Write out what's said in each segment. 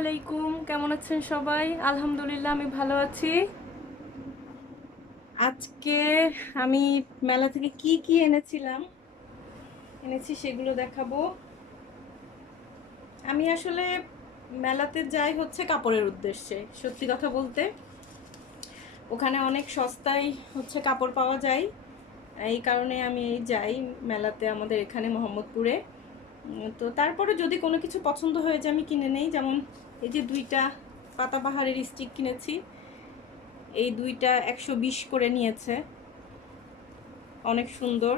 আলাইকুম, কেমন আছেন সবাই? আলহামদুলিল্লাহ আমি ভালো আছি। আজকে আমি মেলা থেকে কি কি এনেছি সেগুলো দেখাবো। আমি আসলে মেলাতে যাই হচ্ছে কাপড়ের উদ্দেশ্যে, সত্যি কথা বলতে। ওখানে অনেক সস্তায় হচ্ছে কাপড় পাওয়া যায়, এই কারণে আমি যাই মেলাতে আমাদের এখানে মোহাম্মদপুরে। তো তারপরে যদি কোনো কিছু পছন্দ হয়ে যায় আমি কিনে নেই। যেমন এই যে দুইটা পাতাবাহারের স্টিক কিনেছি, এই দুইটা 120 করে নিয়েছে, অনেক সুন্দর,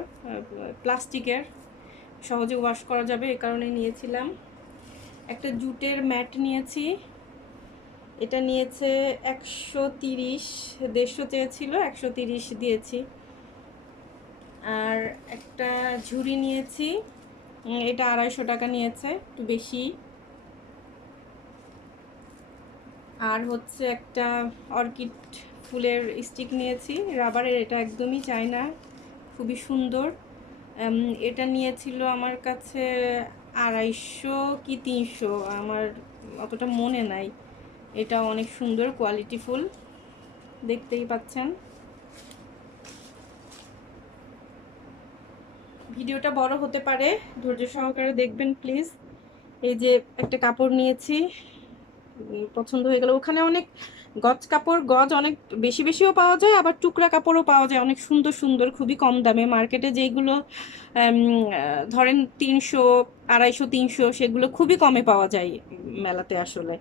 প্লাস্টিকের, সহজে ওয়াশ করা যাবে, এই কারণে নিয়েছিলাম। একটা জুটের ম্যাট নিয়েছি, এটা নিয়েছে 130, 150 চেয়েছিল, 130 দিয়েছি। আর একটা ঝুড়ি নিয়েছি, এটা 250 টাকা নিয়েছে, একটু বেশি। আর হচ্ছে একটা অর্কিড ফুলের স্টিক নিয়েছি, রাবারের, এটা একদমই চাই না, খুবই সুন্দর। এটা নিয়েছিল আমার কাছে 250 কি 300, আমার অতটা মনে নাই। এটা অনেক সুন্দর, কোয়ালিটি ফুল, দেখতেই পাচ্ছেন। ভিডিওটা বড় হতে পারে, ধৈর্য সহকারে দেখবেন প্লিজ। এই যে একটা কাপড় নিয়েছি, পছন্দ হয়ে গেল। ওখানে অনেক গজ অনেক বেশি বেশিও পাওয়া যায়, আবার টুকরা কাপড়ও পাওয়া যায় অনেক সুন্দর সুন্দর, খুবই কম দামে। মার্কেটে যেগুলো ধরেন 300, 250, 300, সেগুলো খুবই কমে পাওয়া যায় মেলাতে আসলে।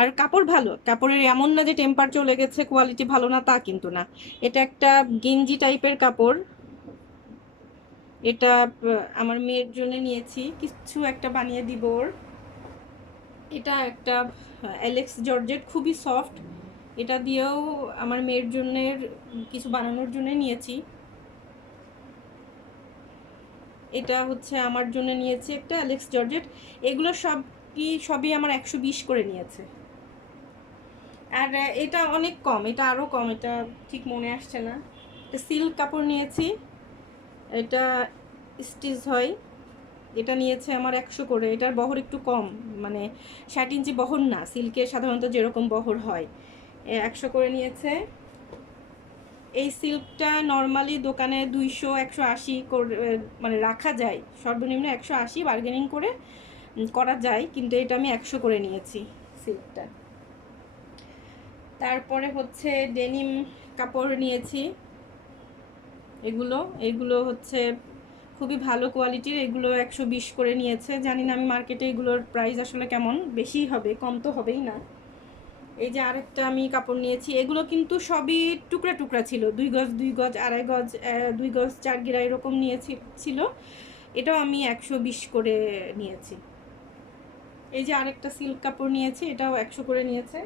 আর কাপড় ভালো, কাপড়ের এমন না যে টেম্পার চলে গেছে, কোয়ালিটি ভালো না, তা কিন্তু না। এটা একটা গেঞ্জি টাইপের কাপড়, এটা আমার মেয়ের জন্য নিয়েছি, কিছু একটা বানিয়ে দিব ওর। এটা একটা অ্যালেক্স জর্জেট, খুবই সফট, এটা দিয়েও আমার মেয়ের জন্য কিছু বানানোর জন্য নিয়েছি। এটা হচ্ছে আমার জন্য নিয়েছি একটা অ্যালেক্স জর্জেট। এগুলো সবই আমার 120 করে নিয়েছে। আর এটা অনেক কম, এটা আরও কম, এটা ঠিক মনে আসছে না। এটা সিল্ক কাপড় নিয়েছি, এটা স্টিচ হয়, এটা নিয়েছে আমার 100 করে। এটার বহর একটু কম, মানে 60 ইঞ্চি বহর না, সিল্কের সাধারণত যেরকম বহর হয়, 100 করে নিয়েছে। এই সিল্কটা নর্মালি দোকানে 200, 180 করে মানে রাখা যায়, সর্বনিম্ন 180, বার্গেনিং করে করা যায়, কিন্তু এটা আমি 100 করে নিয়েছি সিল্কটা। তারপরে হচ্ছে ডেনিম কাপড় নিয়েছি, এগুলো হচ্ছে খুবই ভালো কোয়ালিটির, এগুলো 120 করে নিয়েছে। জানি না আমি মার্কেটে এগুলোর প্রাইস আসলে কেমন, বেশি হবে, কম তো হবেই না। এই যে আরেকটা আমি কাপড় নিয়েছি, এগুলো কিন্তু সবই টুকরা টুকরা ছিল, 2 গজ 2 গজ 2.5 গজ 2 গজ 4 গিরা এরকম ছিল। এটাও আমি 120 করে নিয়েছি। এই যে আরেকটা সিল্ক কাপড় নিয়েছি, এটাও 100 করে নিয়েছে।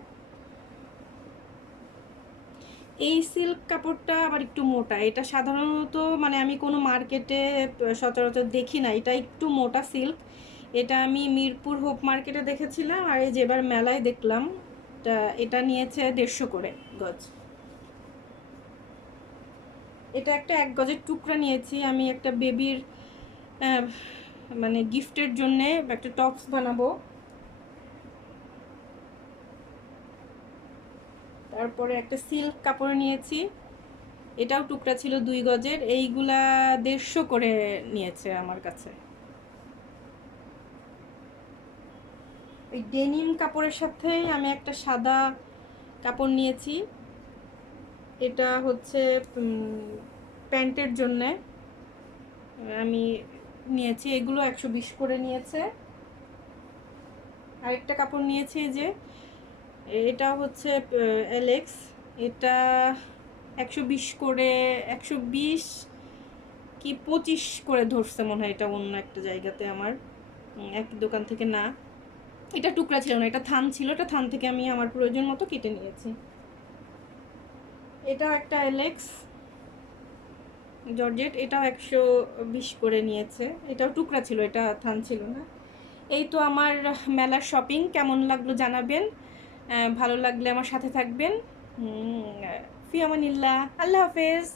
এই সিল্ক কাপড়টা আবার একটু মোটা, এটা সাধারণত মানে আমি কোনো মার্কেটে সচরাচর দেখি না, এটা একটু মোটা সিল্ক। এটা আমি মিরপুর হোপ মার্কেটে দেখেছিলাম, আর এই যে এবার মেলায় দেখলাম, এটা নিয়েছে 150 করে গজ। এটা একটা 1 গজের টুকরা নিয়েছি, আমি একটা বেবির মানে গিফটের জন্যে একটা টপস বানাবো। তারপরে একটা সিল্ক কাপড় নিয়েছি, এটাও টুকরা ছিল 2 গজের, এইগুলা 150 করে নিয়েছে আমার কাছে। ওই ডেনিম কাপড়ের সাথেই আমি একটা সাদা কাপড় নিয়েছি, এটা হচ্ছে প্যান্টের জন্যে আমি নিয়েছি, এগুলো 120 করে নিয়েছে। আরেকটা কাপড় নিয়েছি যে, এটা হচ্ছে অ্যালেক্স, এটা 120 করে, 120 কি 25 করে ধরছে মনে হয়, এটা অন্য একটা জায়গাতে, আমার একই দোকান থেকে না। এটা টুকরা ছিল না, এটা থান ছিল, এটা থান থেকে আমি আমার প্রয়োজন মতো কেটে নিয়েছি। এটা একটা অ্যালেক্স জর্জেট, এটাও 120 করে নিয়েছে, এটাও টুকরা ছিল, এটা থান ছিল না। এই তো আমার মেলার শপিং, কেমন লাগলো জানাবেন, ভালো লাগলে আমার সাথে থাকবেন। ফি আমানিল্লাহ, আল্লাহ হাফেজ।